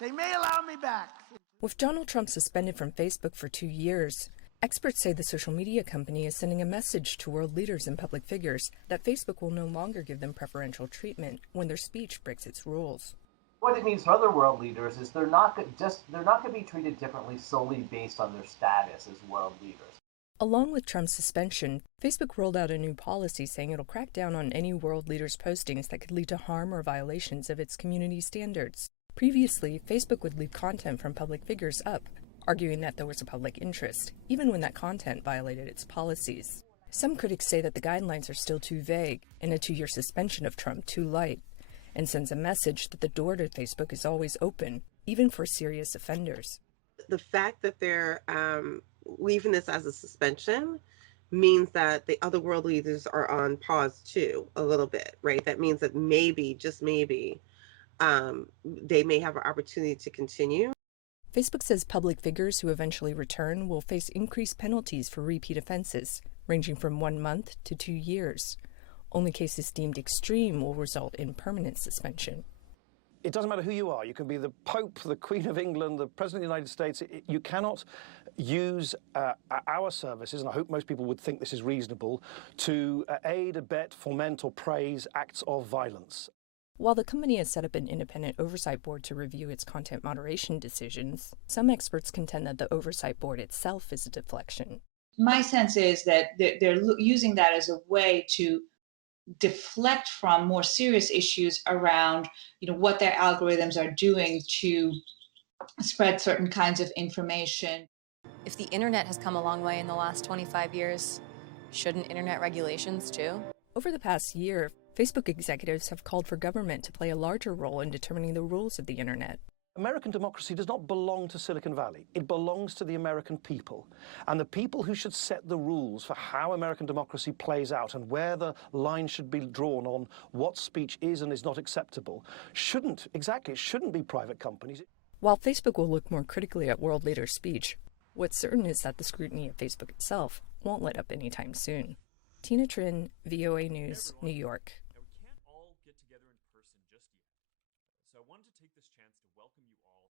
They may allow me back. With Donald Trump suspended from Facebook for 2 years, experts say the social media company is sending a message to world leaders and public figures that Facebook will no longer give them preferential treatment when their speech breaks its rules. What it means for other world leaders is they're not going to be treated differently solely based on their status as world leaders. Along with Trump's suspension, Facebook rolled out a new policy saying it'll crack down on any world leaders' postings that could lead to harm or violations of its community standards. Previously, Facebook would leave content from public figures up, arguing that there was a public interest, even when that content violated its policies. Some critics say that the guidelines are still too vague, and a 2-year suspension of Trump too light, and sends a message that the door to Facebook is always open, even for serious offenders. The fact that they're leaving this as a suspension means that the other world leaders are on pause too, a little bit, right? That means that maybe, just maybe, they may have an opportunity to continue. Facebook says public figures who eventually return will face increased penalties for repeat offenses, ranging from 1 month to 2 years. Only cases deemed extreme will result in permanent suspension. It doesn't matter who you are. You can be the Pope, the Queen of England, the President of the United States. You cannot use our services, and I hope most people would think this is reasonable, to aid, abet, foment, or praise acts of violence. While the company has set up an independent oversight board to review its content moderation decisions, some experts contend that the oversight board itself is a deflection. My sense is that they're using that as a way to deflect from more serious issues around, what their algorithms are doing to spread certain kinds of information. If the internet has come a long way in the last 25 years, shouldn't internet regulations too? Over the past year, Facebook executives have called for government to play a larger role in determining the rules of the internet. American democracy does not belong to Silicon Valley. It belongs to the American people. And the people who should set the rules for how American democracy plays out and where the line should be drawn on what speech is and is not acceptable shouldn't be private companies. While Facebook will look more critically at world leaders' speech, what's certain is that the scrutiny of Facebook itself won't let up anytime soon. Tina Trin, VOA News, New York.